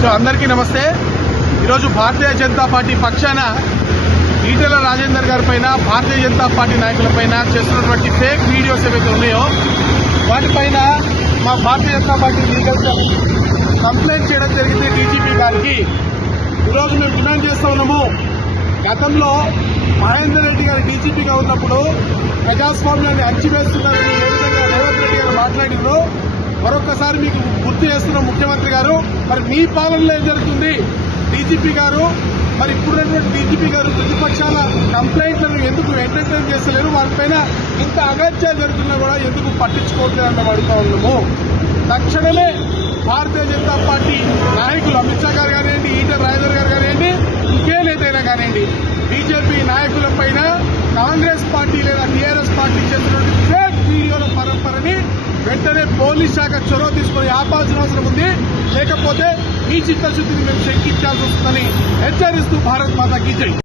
So అందరికీ నమస్తే. ఈరోజు భారతీయ జనతా పార్టీ పక్షాన ఈటెల రాజేందర్ గారి పైన భారతీయ జనతా పార్టీ నాయకుల పైన చేస్తున్నటువంటి ఫేక్ వీడియోస్ ఏవైతే ఉన్నాయో వాటిపైన మా Bharatiya Janata party legal complaint చేయడం జరిగింది డీజీపీ గారికి. ఈరోజు మేము డిమాండ్ చేస్తా ఉన్నాము. గతంలో మహేందర్ రెడ్డి గారు డీజీపీగా ఉన్నప్పుడు ప్రజాస్వామ్యాన్ని అణచివేస్తున్నారని గుర్తు చేస్తున్న ముఖ్యమంత్రి గారు. మరి మీ పాలనలో ఏం జరుగుతుంది? డీజీపీ గారు మరి ఇప్పుడున్నటువంటి డీజీపీ గారు ప్రతిపక్షాల కంప్లైంట్లను ఎందుకు ఎంటర్టైన్ చేస్తలేరు? వాటిపైన ఇంత అగత్యాలు జరుగుతున్నా కూడా ఎందుకు పట్టించుకోవట్లేదని అన్న అడుగుతా ఉన్నాము. తక్షణమే భారతీయ జనతా పార్టీ నాయకులు అమిత్ షా గారు కానివ్వండి ఈటెల రాజేందర్ గారు కానివ్వండి ఇంకే నేతైనా కానివ్వండి బీజేపీ నాయకుల పైన కాంగ్రెస్ పార్టీ లేదా టీఆర్ఎస్ పార్టీ చెందినటువంటి వెంటనే పోలీస్ శాఖ చొరవ తీసుకొని ఆపాల్సిన అవసరం ఉంది. లేకపోతే మీ చిత్తశుద్ధిని మేము శంకించాల్సి వస్తుందని హెచ్చరిస్తూ భారత్ మాత జై.